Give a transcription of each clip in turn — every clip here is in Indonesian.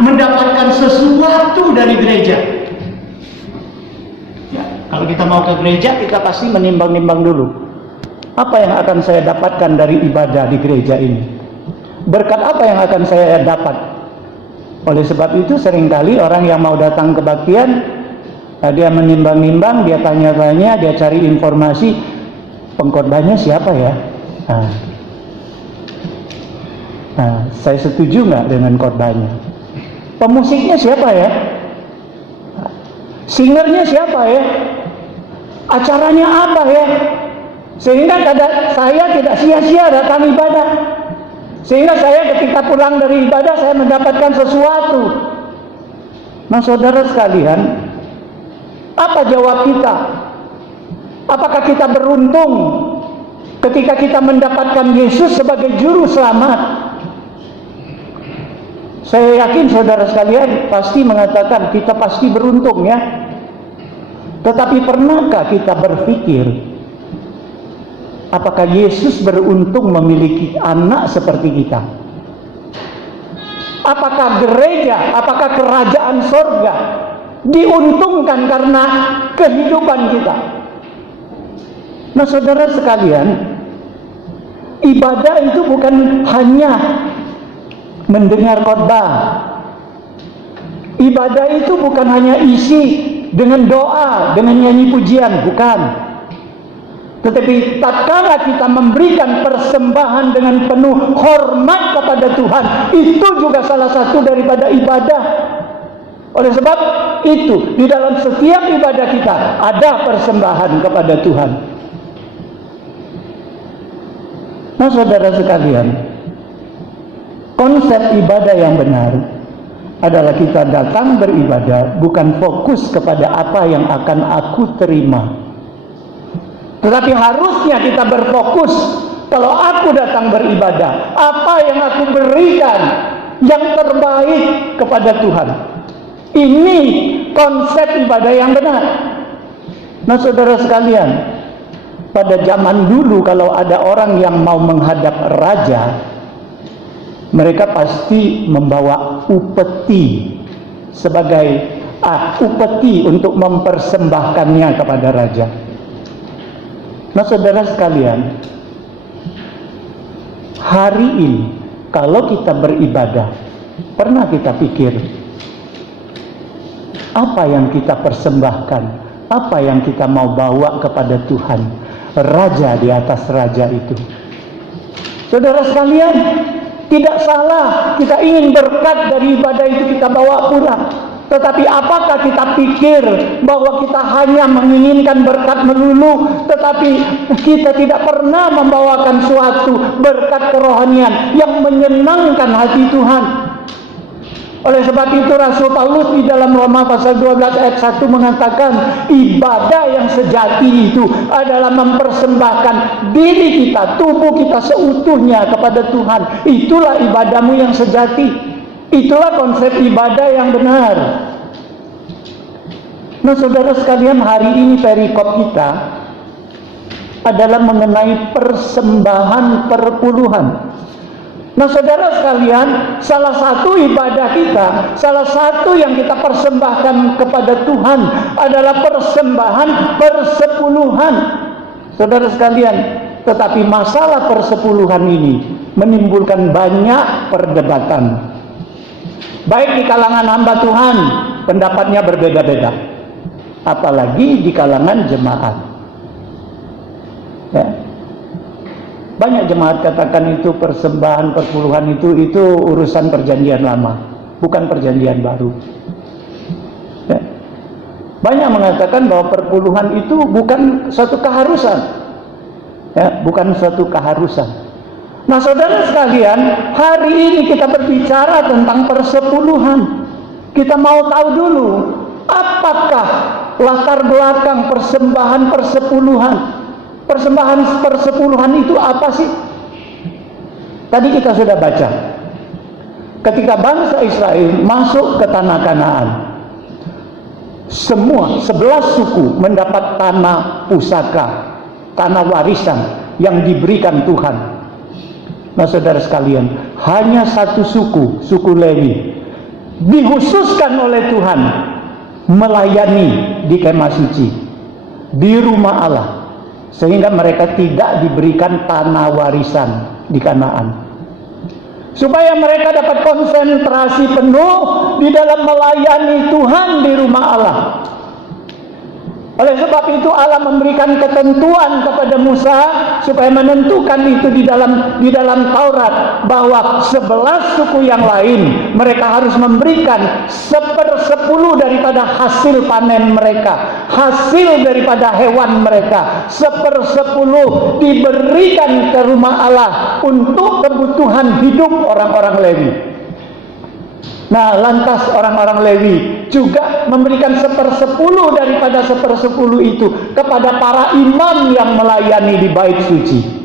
mendapatkan sesuatu dari gereja. Ya, kalau kita mau ke gereja, kita pasti menimbang-nimbang dulu. Apa yang akan saya dapatkan dari ibadah di gereja ini? Berkat apa yang akan saya dapat? Oleh sebab itu seringkali orang yang mau datang kebaktian, dia menimbang-nimbang, dia tanya-tanya, dia cari informasi, pengkhotbahnya siapa ya? Saya setuju nggak dengan khotbahnya? Pemusiknya siapa ya? Singernya siapa ya? Acaranya apa ya? Sehingga saya tidak sia-sia datang ibadah. Sehingga saya ketika pulang dari ibadah, saya mendapatkan sesuatu. Nah saudara sekalian, apa jawab kita? Apakah kita beruntung ketika kita mendapatkan Yesus sebagai juru selamat? Saya yakin saudara sekalian pasti mengatakan kita pasti beruntung ya. Tetapi pernahkah kita berpikir, apakah Yesus beruntung memiliki anak seperti kita? Apakah gereja, apakah kerajaan sorga diuntungkan karena kehidupan kita? Nah saudara sekalian, ibadah itu bukan hanya mendengar khotbah. Ibadah itu bukan hanya isi dengan doa, dengan nyanyi pujian, bukan. Tetapi tatkala kita memberikan persembahan dengan penuh hormat kepada Tuhan, itu juga salah satu daripada ibadah. Oleh sebab itu, di dalam setiap ibadah kita ada persembahan kepada Tuhan. Nah saudara sekalian, konsep ibadah yang benar adalah kita datang beribadah bukan fokus kepada apa yang akan aku terima, tetapi harusnya kita berfokus, kalau aku datang beribadah, apa yang aku berikan yang terbaik kepada Tuhan. Ini konsep ibadah yang benar. Nah saudara sekalian, pada zaman dulu kalau ada orang yang mau menghadap raja, mereka pasti membawa upeti sebagai upeti untuk mempersembahkannya kepada raja. Nah saudara sekalian, hari ini kalau kita beribadah, pernah kita pikir apa yang kita persembahkan, apa yang kita mau bawa kepada Tuhan, raja di atas raja itu? Saudara sekalian, tidak salah kita ingin berkat dari ibadah itu kita bawa pulang. Tetapi apakah kita pikir bahwa kita hanya menginginkan berkat melulu, tetapi kita tidak pernah membawakan suatu berkat kerohanian yang menyenangkan hati Tuhan? Oleh sebab itu Rasul Paulus di dalam Roma pasal 12 ayat 1 mengatakan, ibadah yang sejati itu adalah mempersembahkan diri kita, tubuh kita seutuhnya kepada Tuhan. Itulah ibadahmu yang sejati. Itulah konsep ibadah yang benar. Nah saudara sekalian, hari ini perikop kita adalah mengenai persembahan perpuluhan. Nah saudara sekalian, salah satu ibadah kita, salah satu yang kita persembahkan kepada Tuhan adalah persembahan persepuluhan. Saudara sekalian, tetapi masalah persepuluhan ini menimbulkan banyak perdebatan. Baik di kalangan hamba Tuhan, pendapatnya berbeda-beda. Apalagi di kalangan jemaat. Ya. Banyak jemaat katakan itu persembahan perpuluhan itu urusan perjanjian lama, bukan perjanjian baru. Ya. Banyak mengatakan bahwa perpuluhan itu bukan suatu keharusan, ya, bukan suatu keharusan. Nah saudara sekalian, hari ini kita berbicara tentang persepuluhan. Kita mau tahu dulu, apakah latar belakang persembahan persepuluhan? Persembahan persepuluhan itu apa sih? Tadi kita sudah baca, ketika bangsa Israel masuk ke tanah Kanaan, semua 11 suku mendapat tanah pusaka, tanah warisan yang diberikan Tuhan. Nah saudara sekalian, hanya satu suku, suku Lewi, dihususkan oleh Tuhan melayani di kemah suci, di rumah Allah, sehingga mereka tidak diberikan tanah warisan di Kanaan, supaya mereka dapat konsentrasi penuh di dalam melayani Tuhan di rumah Allah. Oleh sebab itu Allah memberikan ketentuan kepada Musa supaya menentukan itu di dalam Taurat, bahwa 11 suku yang lain mereka harus memberikan 1/10 daripada hasil panen mereka, hasil daripada hewan mereka, 1/10 diberikan ke rumah Allah untuk kebutuhan hidup orang-orang Lewi. Nah, lantas orang-orang Lewi juga memberikan 1/10 daripada 1/10 itu kepada para imam yang melayani di bait suci.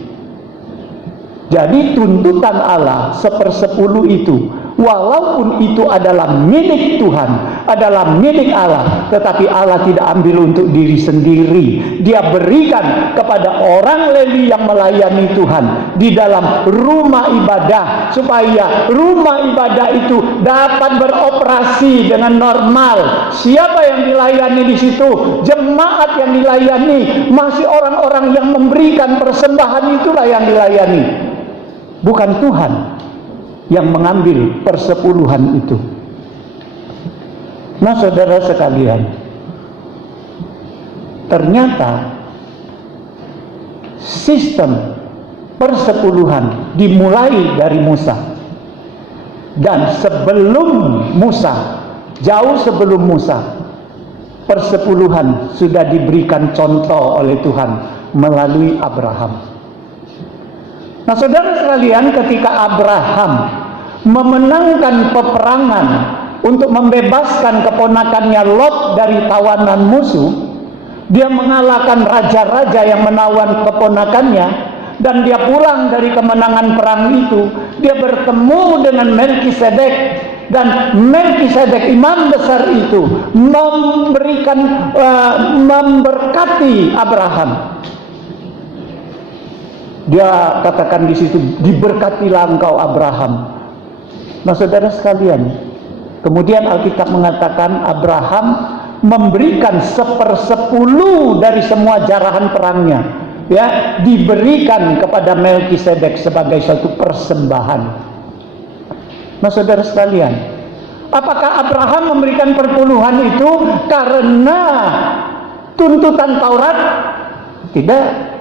Jadi tuntutan Allah 1/10 itu, walaupun itu adalah milik Tuhan, adalah milik Allah, tetapi Allah tidak ambil untuk diri sendiri. Dia berikan kepada orang Lewi yang melayani Tuhan di dalam rumah ibadah, supaya rumah ibadah itu dapat beroperasi dengan normal. Siapa yang dilayani di situ? Jemaat yang dilayani, masih orang-orang yang memberikan persembahan itulah yang dilayani, bukan Tuhan yang mengambil persepuluhan itu. Nah, saudara sekalian, ternyata sistem persepuluhan dimulai dari Musa, dan sebelum Musa, jauh sebelum Musa, persepuluhan sudah diberikan contoh oleh Tuhan melalui Abraham. Nah, saudara sekalian, ketika Abraham memenangkan peperangan untuk membebaskan keponakannya Lot dari tawanan musuh, dia mengalahkan raja-raja yang menawan keponakannya, dan dia pulang dari kemenangan perang itu, dia bertemu dengan Melkisedek, dan Melkisedek imam besar itu memberkati Abraham. Dia katakan di situ, diberkatilah engkau Abraham. Nah, saudara sekalian, kemudian Alkitab mengatakan Abraham memberikan 1/10 dari semua jarahan perangnya, ya, diberikan kepada Melkisedek sebagai suatu persembahan. Nah, saudara sekalian, apakah Abraham memberikan perpuluhan itu karena tuntutan Taurat? Tidak.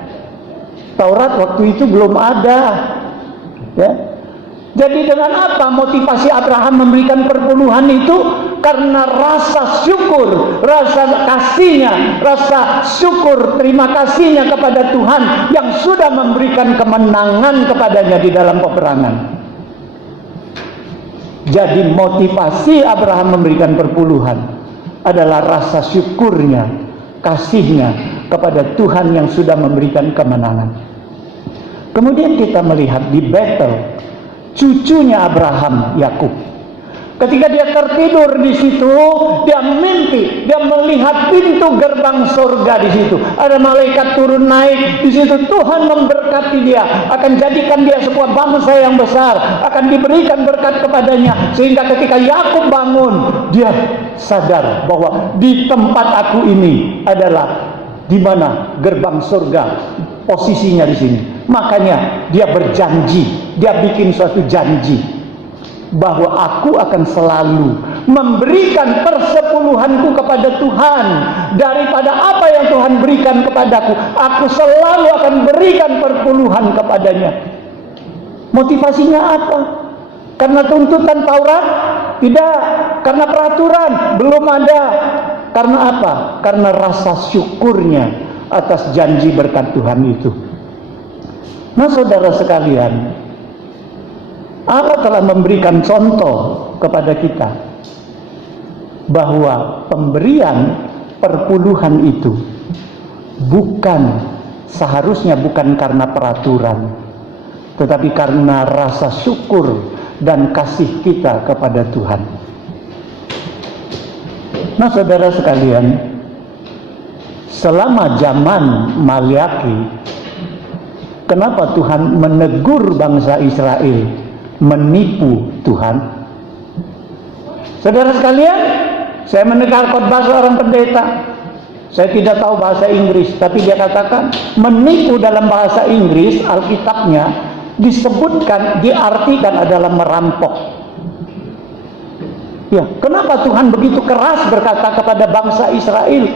Taurat waktu itu belum ada, ya. Jadi dengan apa motivasi Abraham memberikan perpuluhan itu? Karena rasa syukur, rasa kasihnya, rasa syukur, terima kasihnya kepada Tuhan yang sudah memberikan kemenangan kepadanya di dalam peperangan. Jadi motivasi Abraham memberikan perpuluhan adalah rasa syukurnya, kasihnya kepada Tuhan yang sudah memberikan kemenangan. Kemudian kita melihat di Betel, cucunya Abraham, Yakub. Ketika dia tertidur di situ, dia mimpi, dia melihat pintu gerbang surga di situ. Ada malaikat turun naik di situ. Tuhan memberkati dia, akan jadikan dia sebuah bangsa yang besar, akan diberikan berkat kepadanya. Sehingga ketika Yakub bangun, dia sadar bahwa di tempat aku ini adalah di mana gerbang surga, posisinya di sini. Makanya dia berjanji, dia bikin suatu janji bahwa aku akan selalu memberikan persepuluhanku kepada Tuhan daripada apa yang Tuhan berikan kepadaku. Aku selalu akan berikan perpuluhan kepadanya. Motivasinya apa? Karena tuntutan Taurat? Tidak. Karena peraturan? Belum ada. Karena apa? Karena rasa syukurnya atas janji berkat Tuhan itu. Nah, saudara sekalian, Allah telah memberikan contoh kepada kita bahwa pemberian perpuluhan itu seharusnya bukan karena peraturan, tetapi karena rasa syukur dan kasih kita kepada Tuhan. Nah, saudara sekalian, selama zaman Maliaki, kenapa Tuhan menegur bangsa Israel menipu Tuhan? Saudara sekalian, saya mendengar khotbah seorang pendeta. Saya tidak tahu bahasa Inggris, tapi dia katakan menipu dalam bahasa Inggris, Alkitabnya disebutkan, diartikan adalah merampok. Ya, kenapa Tuhan begitu keras berkata kepada bangsa Israel?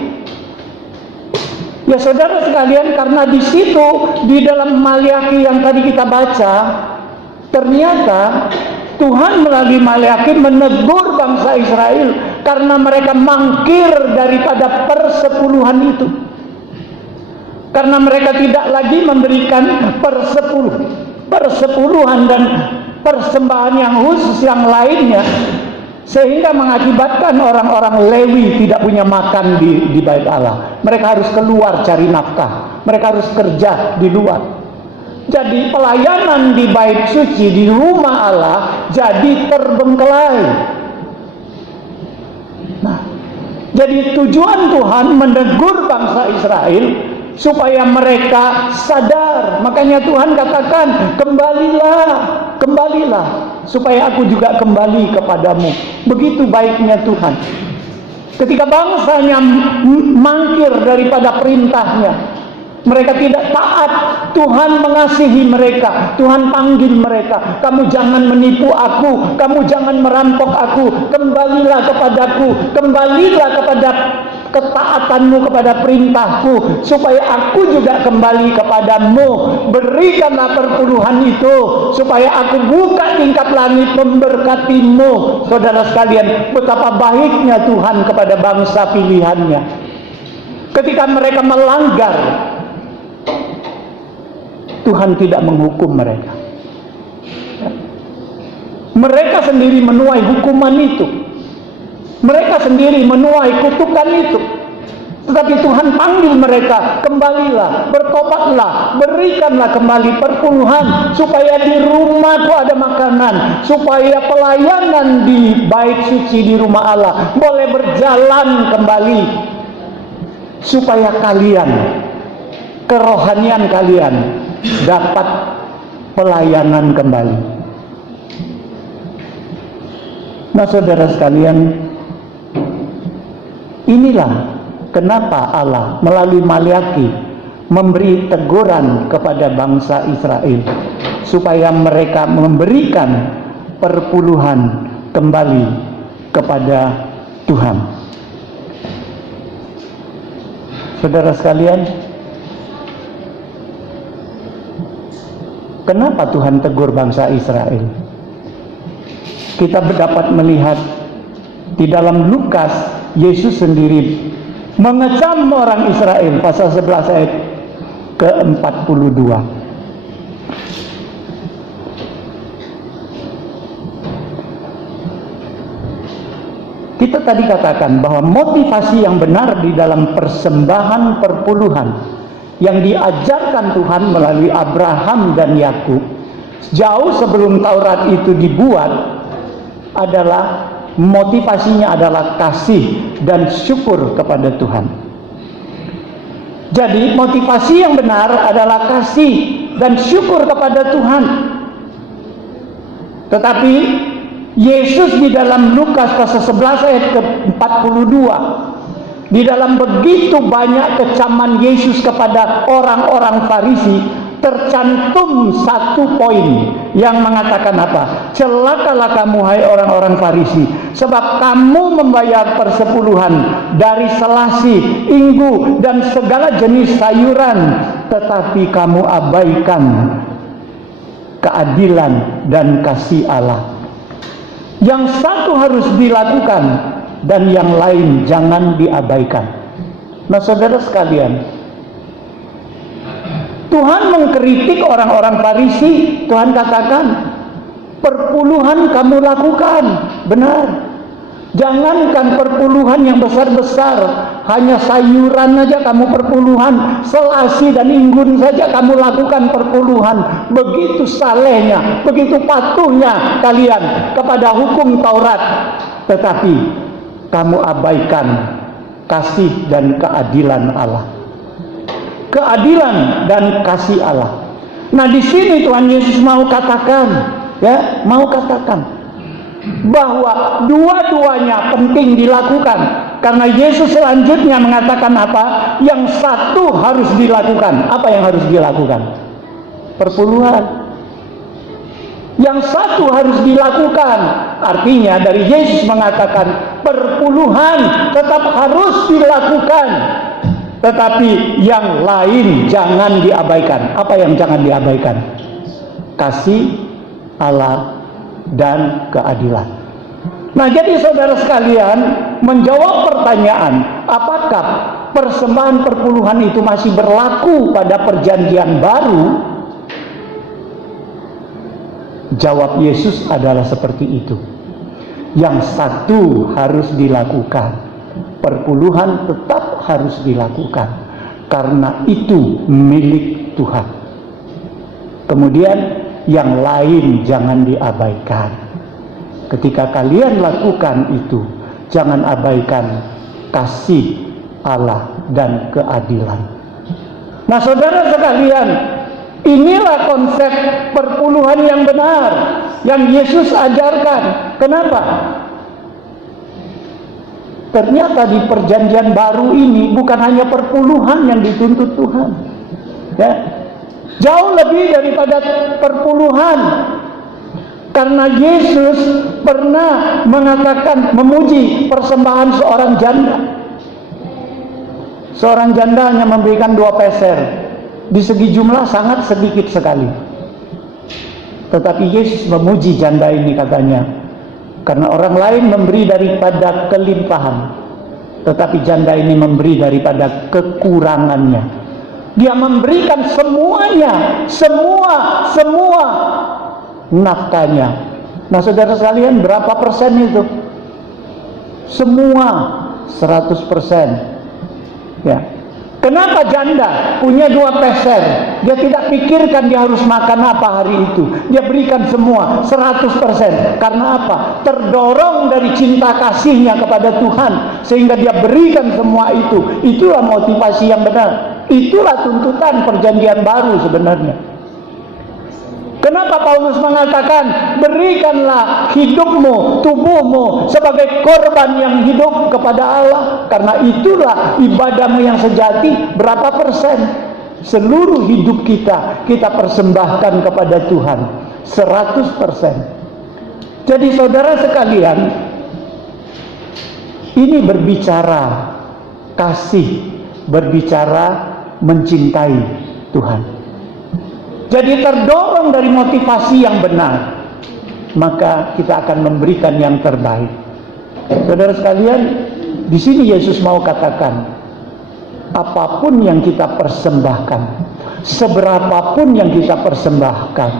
Ya saudara sekalian, karena di situ, di dalam Maliaki yang tadi kita baca, ternyata Tuhan melalui Maliaki menegur bangsa Israel karena mereka mangkir daripada persepuluhan itu. Karena mereka tidak lagi memberikan persepuluhan dan persembahan yang khusus yang lainnya, sehingga mengakibatkan orang-orang Lewi tidak punya makan di bait Allah. Mereka harus keluar cari nafkah, mereka harus kerja di luar. Jadi pelayanan di bait suci, di rumah Allah jadi terbengkelai. Nah, jadi tujuan Tuhan menegur bangsa Israel supaya mereka sadar. Makanya Tuhan katakan, kembalilah supaya aku juga kembali kepadamu. Begitu baiknya Tuhan. Ketika bangsanya mangkir daripada perintahnya, mereka tidak taat, Tuhan mengasihi mereka. Tuhan panggil mereka, kamu jangan menipu aku, kamu jangan merampok aku, kembalilah kepadaku, kembalilah kepada ketaatanmu kepada perintahku, supaya aku juga kembali kepadamu. Berikanlah perpuluhan itu, supaya aku buka tingkap langit memberkatimu. Saudara sekalian, betapa baiknya Tuhan kepada bangsa pilihannya. Ketika mereka melanggar, Tuhan tidak menghukum mereka. Mereka sendiri menuai hukuman itu. Mereka sendiri menuai kutukan itu. Tetapi Tuhan panggil mereka, kembalilah, bertobatlah, berikanlah kembali perpuluhan, supaya di rumahku ada makanan, supaya pelayanan di bait suci di rumah Allah boleh berjalan kembali, supaya kalian, kerohanian kalian dapat pelayanan kembali. Nah saudara sekalian, inilah kenapa Allah melalui Maliaki memberi teguran kepada bangsa Israel supaya mereka memberikan perpuluhan kembali kepada Tuhan. Saudara sekalian, kenapa Tuhan tegur bangsa Israel? Kita dapat melihat di dalam Lukas, Yesus sendiri mengecam orang Israel, pasal 11 ayat ke-42. Kita tadi katakan bahwa motivasi yang benar di dalam persembahan perpuluhan yang diajarkan Tuhan melalui Abraham dan Yakub jauh sebelum Taurat itu dibuat adalah, motivasinya adalah kasih dan syukur kepada Tuhan. Jadi motivasi yang benar adalah kasih dan syukur kepada Tuhan. Tetapi Yesus di dalam Lukas pasal 11 ayat ke-42, di dalam begitu banyak kecaman Yesus kepada orang-orang Farisi, tercantum satu poin yang mengatakan apa? Celakalah kamu hai orang-orang Farisi, sebab kamu membayar persepuluhan dari selasi, inggu dan segala jenis sayuran, tetapi kamu abaikan keadilan dan kasih Allah. Yang satu harus dilakukan dan yang lain jangan diabaikan. Nah saudara sekalian, Tuhan mengkritik orang-orang Farisi. Tuhan katakan, perpuluhan kamu lakukan, benar. Jangankan perpuluhan yang besar-besar, hanya sayuran saja kamu perpuluhan, selasi dan inggun saja kamu lakukan perpuluhan. Begitu salehnya, begitu patuhnya kalian kepada hukum Taurat, tetapi kamu abaikan kasih dan keadilan Allah. Keadilan dan kasih Allah. Nah di sini Tuhan Yesus mau katakan, bahwa dua-duanya penting dilakukan. Karena Yesus selanjutnya mengatakan apa? Yang satu harus dilakukan. Apa yang harus dilakukan? Perpuluhan. Yang satu harus dilakukan. Artinya dari Yesus mengatakan perpuluhan tetap harus dilakukan, tetapi yang lain jangan diabaikan. Apa yang jangan diabaikan? Kasih Allah dan keadilan. Nah, jadi saudara sekalian, menjawab pertanyaan apakah persembahan perpuluhan itu masih berlaku pada perjanjian baru, jawab Yesus adalah seperti itu. Yang satu harus dilakukan, perpuluhan tetap harus dilakukan, karena itu milik Tuhan. Kemudian yang lain jangan diabaikan. Ketika kalian lakukan itu, jangan abaikan kasih Allah dan keadilan. Nah, saudara sekalian, inilah konsep perpuluhan yang benar yang Yesus ajarkan. Kenapa? Ternyata di perjanjian baru ini bukan hanya perpuluhan yang dituntut Tuhan, ya, jauh lebih daripada perpuluhan. Karena Yesus pernah mengatakan, memuji persembahan seorang janda. Seorang janda hanya memberikan 2 peser. Di segi jumlah sangat sedikit sekali. Tetapi Yesus memuji janda ini, katanya, karena orang lain memberi daripada kelimpahan, tetapi janda ini memberi daripada kekurangannya. Dia memberikan semuanya, semua nafkahnya. Nah, saudara sekalian, berapa persen itu? Semua 100%. Ya. Kenapa janda punya 2 peser? Dia tidak pikirkan dia harus makan apa hari itu. Dia berikan semua 100%. Karena apa? Terdorong dari cinta kasihnya kepada Tuhan, sehingga dia berikan semua itu. Itulah motivasi yang benar. Itulah tuntutan perjanjian baru sebenarnya. Kenapa Paulus mengatakan berikanlah hidupmu, tubuhmu sebagai korban yang hidup kepada Allah? Karena itulah ibadahmu yang sejati. Berapa persen? Seluruh hidup kita persembahkan kepada Tuhan 100%. Jadi saudara sekalian, ini berbicara kasih, berbicara mencintai Tuhan. Jadi terdorong dari motivasi yang benar, maka kita akan memberikan yang terbaik. Saudara sekalian, di sini Yesus mau katakan, apapun yang kita persembahkan, seberapapun yang kita persembahkan,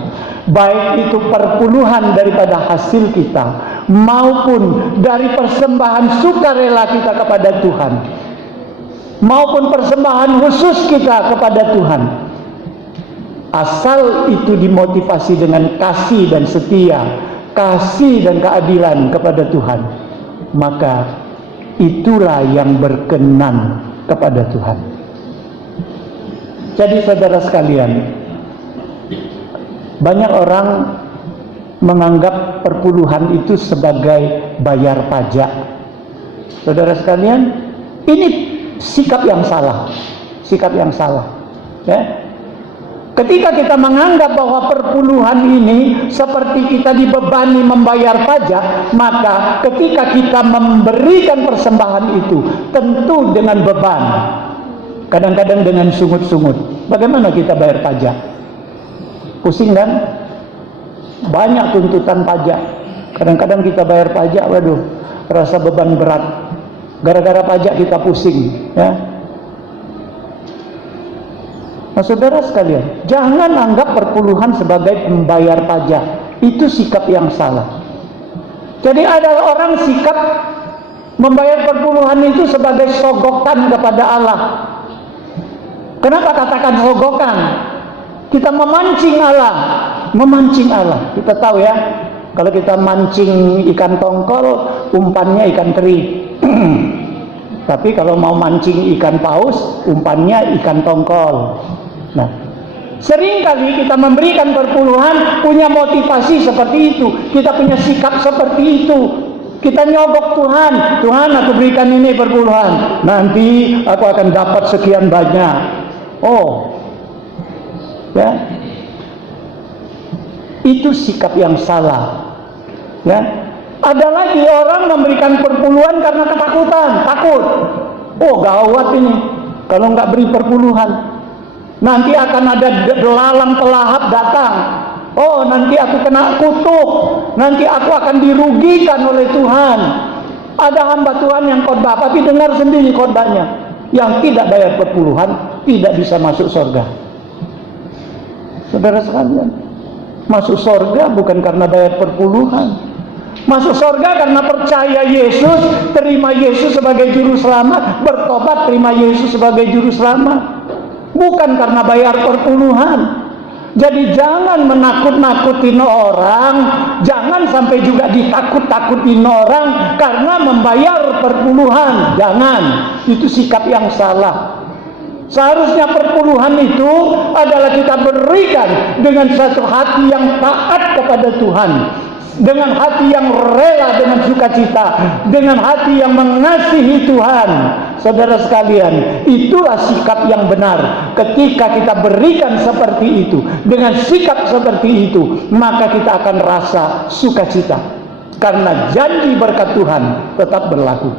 baik itu perpuluhan daripada hasil kita, maupun dari persembahan sukarela kita kepada Tuhan, maupun persembahan khusus kita kepada Tuhan, asal itu dimotivasi dengan kasih dan setia, kasih dan keadilan kepada Tuhan, maka itulah yang berkenan kepada Tuhan. Jadi saudara sekalian, banyak orang menganggap perpuluhan itu sebagai bayar pajak. Saudara sekalian, ini sikap yang salah. Sikap yang salah, ya. Ketika kita menganggap bahwa perpuluhan ini seperti kita dibebani membayar pajak, maka ketika kita memberikan persembahan itu tentu dengan beban, kadang-kadang dengan sungut-sungut. Bagaimana kita bayar pajak? Pusing kan? Banyak tuntutan pajak. Kadang-kadang kita bayar pajak, waduh, rasa beban berat. Gara-gara pajak kita pusing, ya. Nah, saudara sekalian, jangan anggap perpuluhan sebagai membayar pajak. Itu sikap yang salah. Jadi ada orang sikap membayar perpuluhan itu sebagai sogokan kepada Allah. Kenapa katakan sogokan? Kita memancing Allah. Memancing Allah. Kita tahu ya, kalau kita mancing ikan tongkol, umpannya ikan teri. Tapi kalau mau mancing ikan paus, umpannya ikan tongkol. Nah, Seringkali kita memberikan perpuluhan punya motivasi seperti itu, kita punya sikap seperti itu. Kita nyogok Tuhan, Tuhan aku berikan ini perpuluhan, nanti aku akan dapat sekian banyak. Oh, ya, itu sikap yang salah. Ya, ada lagi orang memberikan perpuluhan karena ketakutan, takut. Oh gawat ini, kalau nggak beri perpuluhan, nanti akan ada delalang pelahap datang. Oh nanti aku kena kutuk, nanti aku akan dirugikan oleh Tuhan. Ada hamba Tuhan yang khotbah, tapi dengar sendiri khotbahnya, yang tidak bayar perpuluhan tidak bisa masuk surga. Saudara sekalian, masuk surga bukan karena bayar perpuluhan, masuk surga karena percaya Yesus, terima Yesus sebagai juru selamat, bertobat terima Yesus sebagai juru selamat, bukan karena bayar perpuluhan. Jadi jangan menakut-nakutin orang, jangan sampai juga ditakut-takutin orang karena membayar perpuluhan. Jangan, itu sikap yang salah. Seharusnya perpuluhan itu adalah kita berikan dengan satu hati yang taat kepada Tuhan, dengan hati yang rela, dengan sukacita, dengan hati yang mengasihi Tuhan. Saudara sekalian, itulah sikap yang benar. Ketika kita berikan seperti itu, dengan sikap seperti itu, maka kita akan rasa sukacita, karena janji berkat Tuhan tetap berlaku.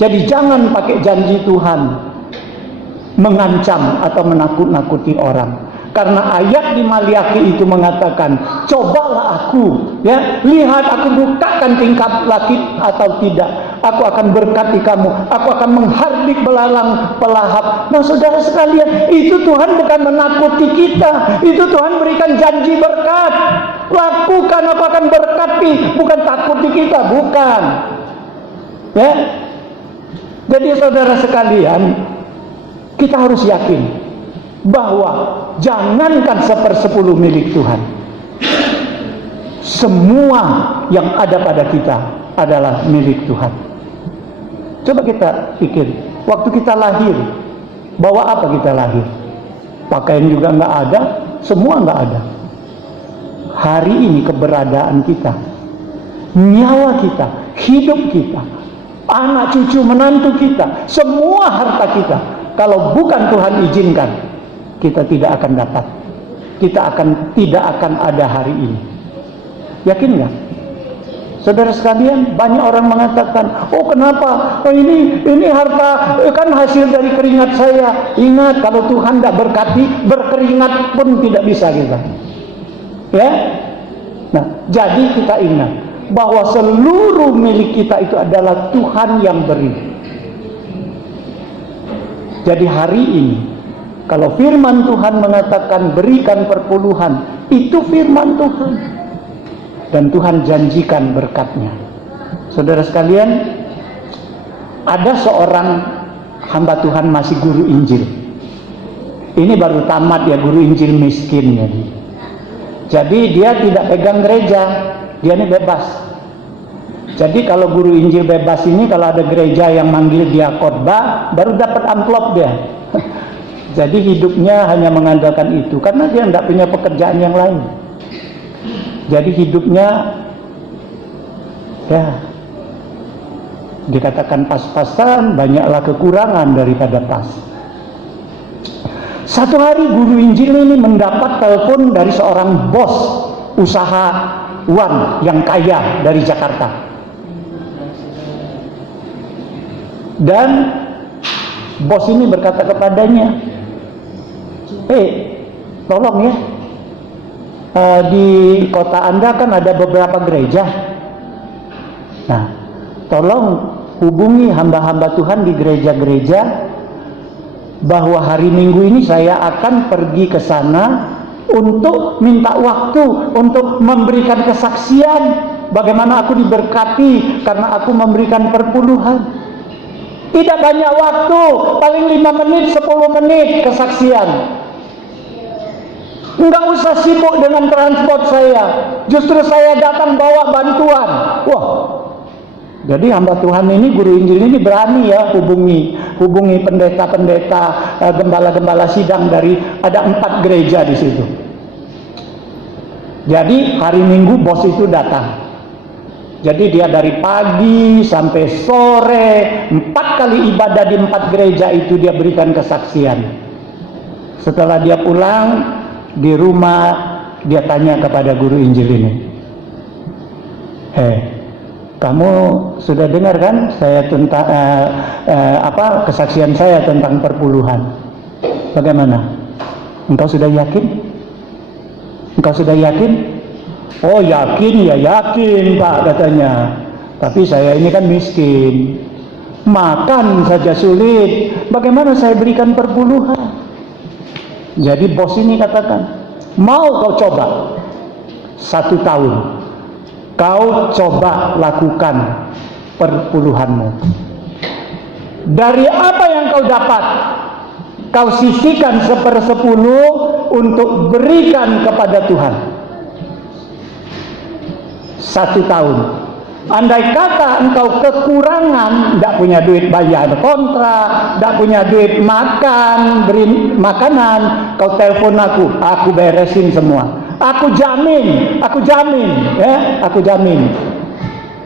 Jadi jangan pakai janji Tuhan mengancam atau menakut-nakuti orang. Karena ayat di Maliaki itu mengatakan, cobalah aku, ya, lihat aku bukakan tingkap langit atau tidak. Aku akan berkati kamu, aku akan menghardik belalang pelahap. Nah saudara sekalian, itu Tuhan bukan menakuti kita, itu Tuhan berikan janji berkat. Lakukan, aku akan berkati, bukan takuti kita, bukan. Ya, jadi saudara sekalian, kita harus yakin bahwa jangankan 1/10 milik Tuhan, semua yang ada pada kita adalah milik Tuhan. Coba kita pikir, waktu kita lahir, bawa apa kita lahir? Pakaian juga nggak ada, semua nggak ada. Hari ini keberadaan kita, nyawa kita, hidup kita, anak cucu menantu kita, semua harta kita, kalau bukan Tuhan izinkan, kita tidak akan dapat. Kita tidak akan ada hari ini. Yakin nggak? Saudara sekalian, banyak orang mengatakan, oh kenapa? Oh ini harta kan hasil dari keringat saya. Ingat, kalau Tuhan tidak berkati, berkeringat pun tidak bisa kita. Ya? Nah, jadi kita ingat bahwa seluruh milik kita itu adalah Tuhan yang beri. Jadi hari ini, kalau firman Tuhan mengatakan berikan perpuluhan, itu firman Tuhan. Dan Tuhan janjikan berkatnya. Saudara sekalian, ada seorang hamba Tuhan masih guru Injil. Ini baru tamat ya, guru Injil miskin ya. Jadi dia tidak pegang gereja, dia ini bebas. Jadi kalau guru Injil bebas ini, kalau ada gereja yang manggil dia khotbah, baru dapat amplop dia. Jadi hidupnya hanya mengandalkan itu, karena dia tidak punya pekerjaan yang lain. Jadi hidupnya, ya, dikatakan pas-pasan, banyaklah kekurangan daripada pas. Satu hari guru Injil ini mendapat telepon dari seorang bos usahawan yang kaya dari Jakarta. Dan bos ini berkata kepadanya, tolong ya, di kota Anda kan ada beberapa gereja. Nah, tolong hubungi hamba-hamba Tuhan di gereja-gereja, bahwa hari Minggu ini saya akan pergi ke sana untuk minta waktu untuk memberikan kesaksian bagaimana aku diberkati karena aku memberikan perpuluhan. Tidak banyak waktu, paling 5 menit, 10 menit kesaksian. Enggak usah sibuk dengan transport saya, justru saya datang bawa bantuan. Wah, jadi hamba Tuhan ini, guru Injil ini berani ya hubungi pendeta-pendeta, gembala-gembala sidang dari ada 4 gereja di situ. Jadi hari Minggu bos itu datang. Jadi dia dari pagi sampai sore 4 kali ibadah di 4 gereja itu dia berikan kesaksian. Setelah dia pulang di rumah, dia tanya kepada guru Injil ini, kamu sudah dengar kan saya tentang kesaksian saya tentang perpuluhan? Bagaimana? Engkau sudah yakin? Engkau sudah yakin? Oh yakin, ya yakin Pak, katanya. Tapi saya ini kan miskin, makan saja sulit, bagaimana saya berikan perpuluhan? Jadi bos ini katakan, mau kau coba 1 tahun, kau coba lakukan perpuluhanmu. Dari apa yang kau dapat, kau sisihkan 1/10 untuk berikan kepada Tuhan. 1 tahun. Andai kata engkau kekurangan, tidak punya duit bayar kontrak, tidak punya duit makan, beri makanan, kau telepon aku beresin semua. Aku jamin, ya, aku jamin.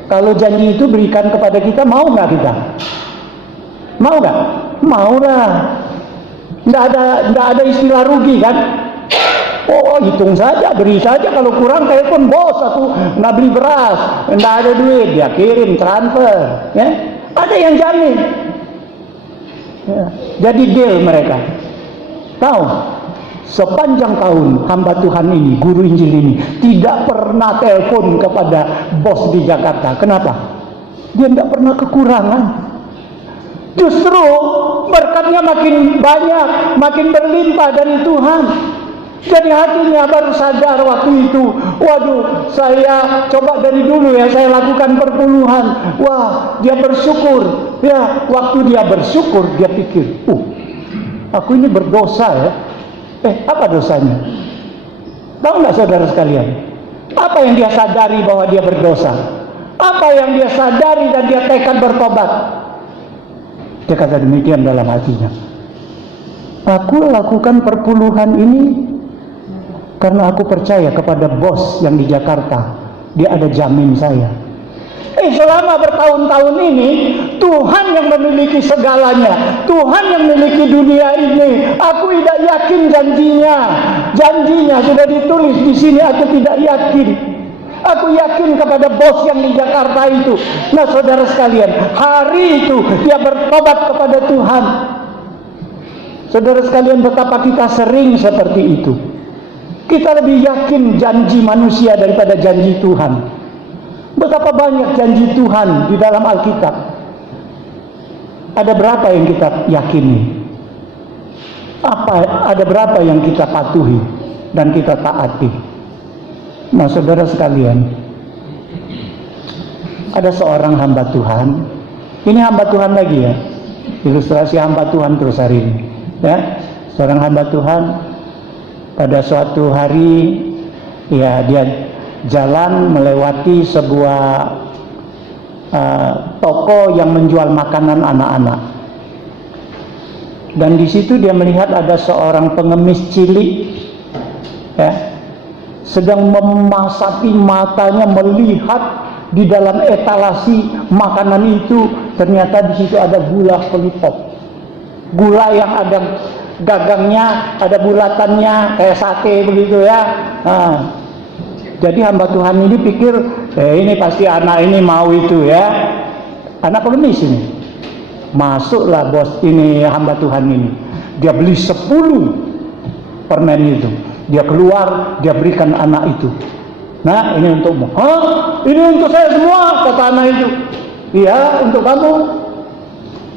Kalau janji itu berikan kepada kita, mau nggak kita? Mau nggak? Mau lah. Tidak ada istilah rugi kan? Oh hitung saja, beri saja, kalau kurang telepon bos, aku nggak beli beras, nggak ada duit, dia kirim transfer, ya. Ada yang jamin, ya. Jadi deal mereka. Tahu, sepanjang tahun hamba Tuhan ini, guru Injil ini, tidak pernah telepon kepada bos di Jakarta. Kenapa? Dia tidak pernah kekurangan. Justru berkatnya makin banyak, makin berlimpah dari Tuhan. Jadi hatinya baru sadar waktu itu, waduh, saya coba dari dulu ya, saya lakukan perpuluhan. Wah, dia bersyukur. Ya, waktu dia bersyukur, dia pikir, aku ini berdosa ya. Apa dosanya? Tahu nggak saudara sekalian? Apa yang dia sadari bahwa dia berdosa? Apa yang dia sadari dan dia tekad bertobat? Dia kata demikian dalam hatinya. Aku lakukan perpuluhan ini karena aku percaya kepada bos yang di Jakarta. Dia ada jamin saya. Selama bertahun-tahun ini Tuhan yang memiliki segalanya, Tuhan yang memiliki dunia ini. Aku tidak yakin janjinya sudah ditulis di sini. Aku tidak yakin. Aku yakin kepada bos yang di Jakarta itu. Nah saudara sekalian, hari itu dia bertobat kepada Tuhan. Saudara sekalian, betapa kita sering seperti itu. Kita lebih yakin janji manusia daripada janji Tuhan. Betapa banyak janji Tuhan di dalam Alkitab. Ada berapa yang kita yakini? Ada berapa yang kita patuhi dan kita taati? Nah saudara sekalian, ada seorang hamba Tuhan. Ini hamba Tuhan lagi ya, ilustrasi hamba Tuhan terus hari ini ya. Seorang hamba Tuhan pada suatu hari, ya, dia jalan melewati sebuah toko yang menjual makanan anak-anak. Dan di situ dia melihat ada seorang pengemis cilik, ya, sedang memasapi matanya melihat di dalam etalasi makanan itu. Ternyata di situ ada gula kelipop, gula yang ada gagangnya, ada bulatannya kayak sate begitu ya. Jadi hamba Tuhan ini pikir, ini pasti anak ini mau itu ya, anak pengemis ini. Masuklah bos ini, hamba Tuhan ini, dia beli 10 permen itu, dia keluar, dia berikan anak itu. Nah ini untukmu. Ini untuk saya semua, kata anak itu. Iya, untuk kamu.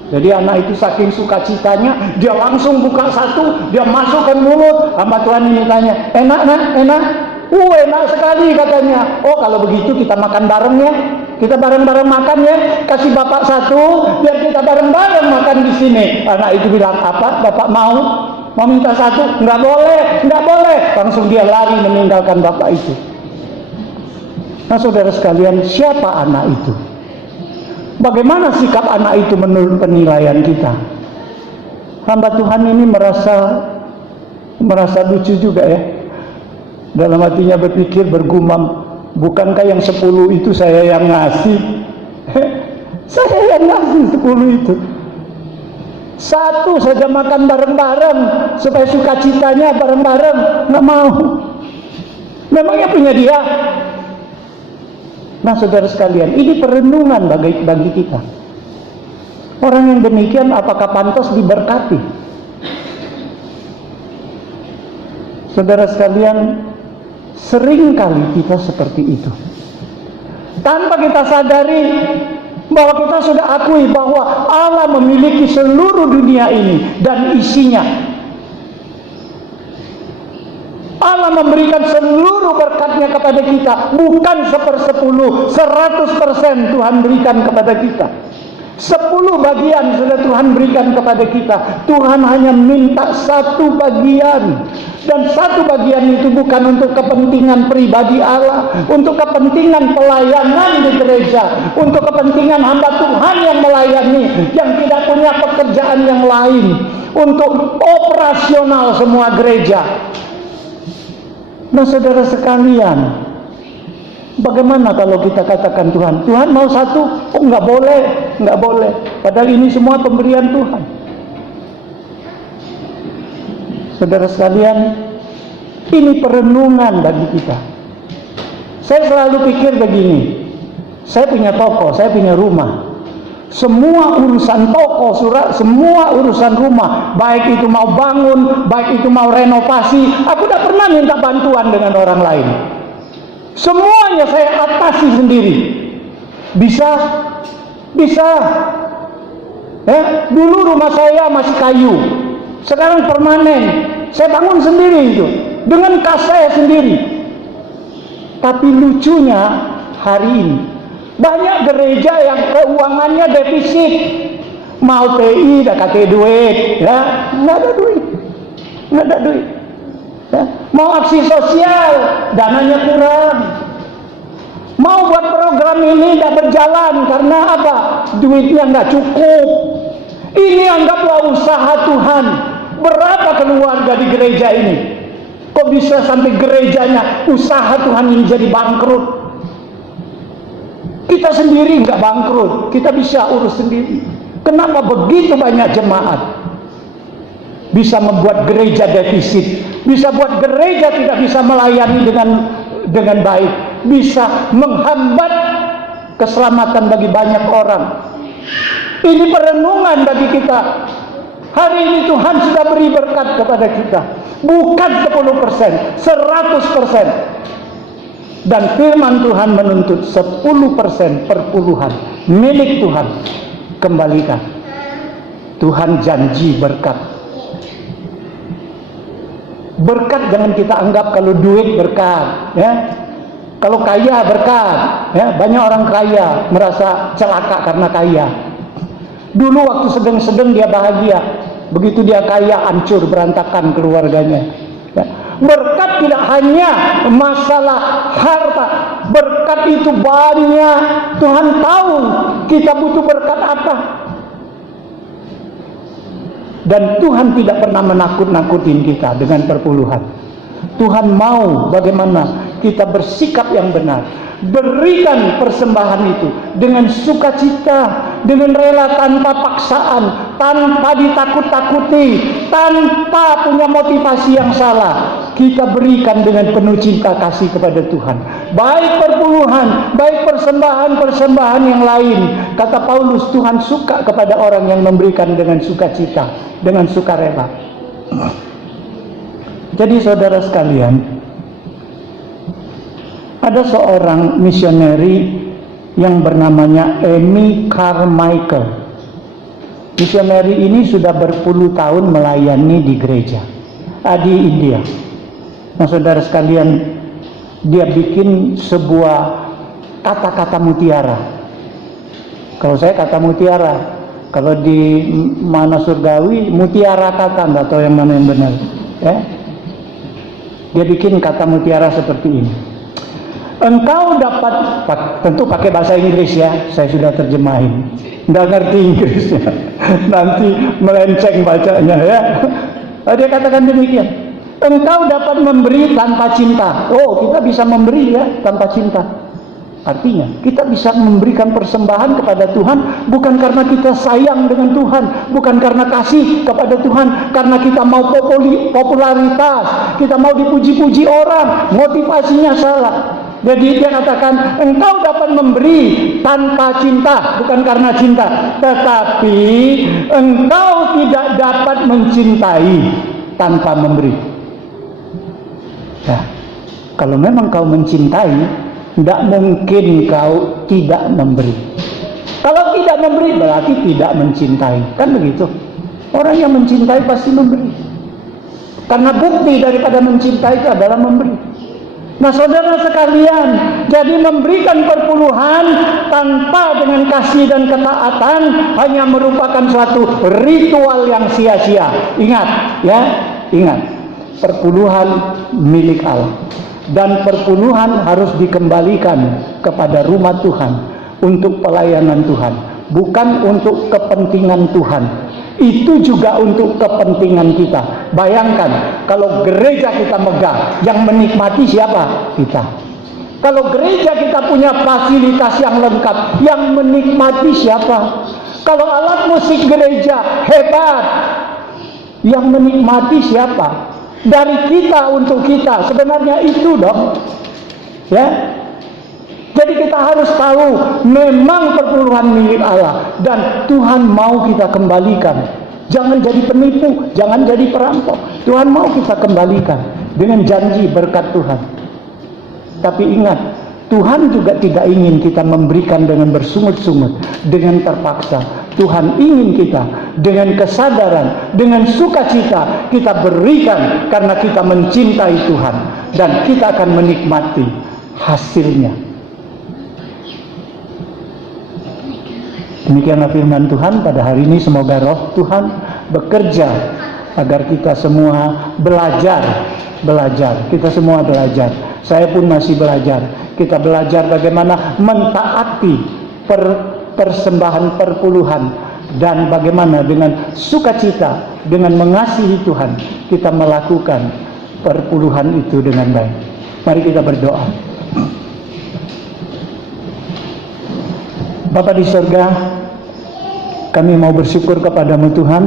Jadi anak itu saking sukacitanya, dia langsung buka satu, dia masukkan mulut. Hamba Tuhan ini tanya, enak nak, enak? Enak sekali katanya. Oh kalau begitu kita makan bareng ya, kita bareng-bareng makan ya. Kasih bapak satu, biar kita bareng-bareng makan di sini. Anak itu bilang, apa? Bapak mau minta satu? Nggak boleh, nggak boleh. Langsung dia lari meninggalkan bapak itu. Nah saudara sekalian, siapa anak itu? Bagaimana sikap anak itu menurut penilaian kita? hamba Tuhan ini merasa lucu juga ya. Dalam hatinya berpikir, bergumam, bukankah yang 10 itu saya yang ngasih? Saya yang ngasih 10 itu. Satu saja makan bareng-bareng supaya sukacitanya bareng-bareng, nggak mau. Memangnya punya dia? Nah saudara sekalian, ini perenungan bagi kita. Orang yang demikian apakah pantas diberkati? Saudara sekalian, seringkali kita seperti itu. Tanpa kita sadari bahwa kita sudah akui bahwa Allah memiliki seluruh dunia ini dan isinya. Allah memberikan seluruh berkatnya kepada kita, bukan 1/10, 100% Tuhan berikan kepada kita. 10 bagian sudah Tuhan berikan kepada kita. Tuhan hanya minta 1 bagian. Dan 1 bagian itu bukan untuk kepentingan pribadi Allah, untuk kepentingan pelayanan di gereja, untuk kepentingan hamba Tuhan yang melayani, yang tidak punya pekerjaan yang lain, untuk operasional semua gereja. Nah saudara sekalian, bagaimana kalau kita katakan Tuhan mau 1? Oh nggak boleh. Padahal ini semua pemberian Tuhan. Saudara sekalian, ini perenungan bagi kita. Saya selalu pikir begini, saya punya toko, saya punya rumah. Semua urusan toko, semua urusan rumah, baik itu mau bangun, baik itu mau renovasi, aku tidak pernah minta bantuan dengan orang lain. Semuanya saya atasi sendiri. Bisa. Ya, dulu rumah saya masih kayu, sekarang permanen. Saya bangun sendiri itu dengan kas saya sendiri. Tapi lucunya hari ini banyak gereja yang keuangannya defisit. Mau PI dah kata duit, ya nggak ada duit. Ya. Mau aksi sosial, dananya kurang. Mau buat program ini tidak berjalan karena apa? Duitnya nggak cukup. Ini anggaplah usaha Tuhan. Berapa keluarga di gereja ini? Kok bisa sampai gerejanya usaha Tuhan ini jadi bangkrut? Kita sendiri nggak bangkrut, kita bisa urus sendiri. Kenapa begitu banyak jemaat bisa membuat gereja defisit, bisa buat gereja tidak bisa melayani dengan baik, bisa menghambat keselamatan bagi banyak orang? Ini perenungan bagi kita. Hari ini Tuhan sudah beri berkat kepada kita, bukan 10%, 100%. Dan firman Tuhan menuntut 10% perpuluhan milik Tuhan kembalikan. Tuhan janji berkat. Berkat jangan kita anggap kalau duit berkat, ya. Kalau kaya berkat, ya. Banyak orang kaya merasa celaka karena kaya. Dulu waktu sedang-sedang dia bahagia, begitu dia kaya hancur berantakan keluarganya. Ya. Berkat tidak hanya masalah harta, berkat itu banyak. Tuhan tahu kita butuh berkat apa. Dan Tuhan tidak pernah menakut-nakutin kita dengan perpuluhan. Tuhan mau bagaimana kita bersikap yang benar, berikan persembahan itu dengan sukacita, dengan rela, tanpa paksaan, tanpa ditakut-takuti, tanpa punya motivasi yang salah. Kita berikan dengan penuh cinta kasih kepada Tuhan. Baik perpuluhan, baik persembahan-persembahan yang lain. Kata Paulus, Tuhan suka kepada orang yang memberikan dengan sukacita, dengan sukarela. Jadi saudara sekalian, ada seorang misioneri yang bernamanya Amy Carmichael. Misioneri ini sudah berpuluh tahun melayani di gereja di India. Nah saudara sekalian, dia bikin sebuah kata-kata mutiara. Kalau saya kata mutiara, kalau di mana surgawi mutiara kata, nggak tahu yang mana yang benar. Ya? Dia bikin kata mutiara seperti ini. Engkau dapat, tentu pakai bahasa Inggris ya, saya sudah terjemahin. nggak ngerti Inggrisnya, nanti melenceng bacanya ya. Dia katakan demikian. Engkau dapat memberi tanpa cinta. Oh, kita bisa memberi ya tanpa cinta. Artinya kita bisa memberikan persembahan kepada Tuhan bukan karena kita sayang dengan Tuhan, bukan karena kasih kepada Tuhan, karena kita mau popularitas, kita mau dipuji-puji orang, motivasinya salah. Jadi dia katakan engkau dapat memberi tanpa cinta, bukan karena cinta, tetapi engkau tidak dapat mencintai tanpa memberi. Nah, kalau memang kau mencintai, tidak mungkin kau tidak memberi. Kalau tidak memberi berarti tidak mencintai. Kan begitu. Orang yang mencintai pasti memberi. Karena bukti daripada mencintai itu adalah memberi. Nah saudara sekalian, jadi memberikan perpuluhan tanpa dengan kasih dan ketaatan hanya merupakan suatu ritual yang sia-sia. Ingat ya, ingat. Perpuluhan milik Allah. Dan perpuluhan harus dikembalikan kepada rumah Tuhan untuk pelayanan Tuhan, bukan untuk kepentingan Tuhan. Itu juga untuk kepentingan kita. Bayangkan kalau gereja kita megah, yang menikmati siapa? Kita. Kalau gereja kita punya fasilitas yang lengkap, yang menikmati siapa? Kalau alat musik gereja hebat, yang menikmati siapa? Dari kita untuk kita, sebenarnya itu dong ya. Jadi kita harus tahu memang perpuluhan milik Allah dan Tuhan mau kita kembalikan. Jangan jadi penipu, jangan jadi perampok. Tuhan mau kita kembalikan dengan janji berkat Tuhan. Tapi ingat, Tuhan juga tidak ingin kita memberikan dengan bersungut-sungut, dengan terpaksa. Tuhan ingin kita dengan kesadaran, dengan sukacita kita berikan karena kita mencintai Tuhan dan kita akan menikmati hasilnya. Demikianlah firman Tuhan pada hari ini. Semoga roh Tuhan bekerja agar kita semua belajar. Kita semua belajar. Saya pun masih belajar. Kita belajar bagaimana mentaati persembahan perpuluhan dan bagaimana dengan sukacita, dengan mengasihi Tuhan kita melakukan perpuluhan itu dengan baik. Mari kita berdoa. Bapa di surga, kami mau bersyukur kepadamu Tuhan,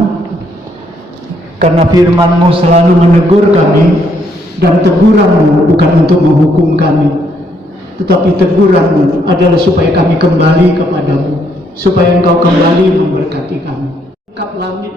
karena firman-Mu selalu menegur kami, dan teguran-Mu bukan untuk menghukum kami, tetapi teguran-Mu adalah supaya kami kembali kepadamu, supaya Engkau kembali memberkati kami. Ungkap langit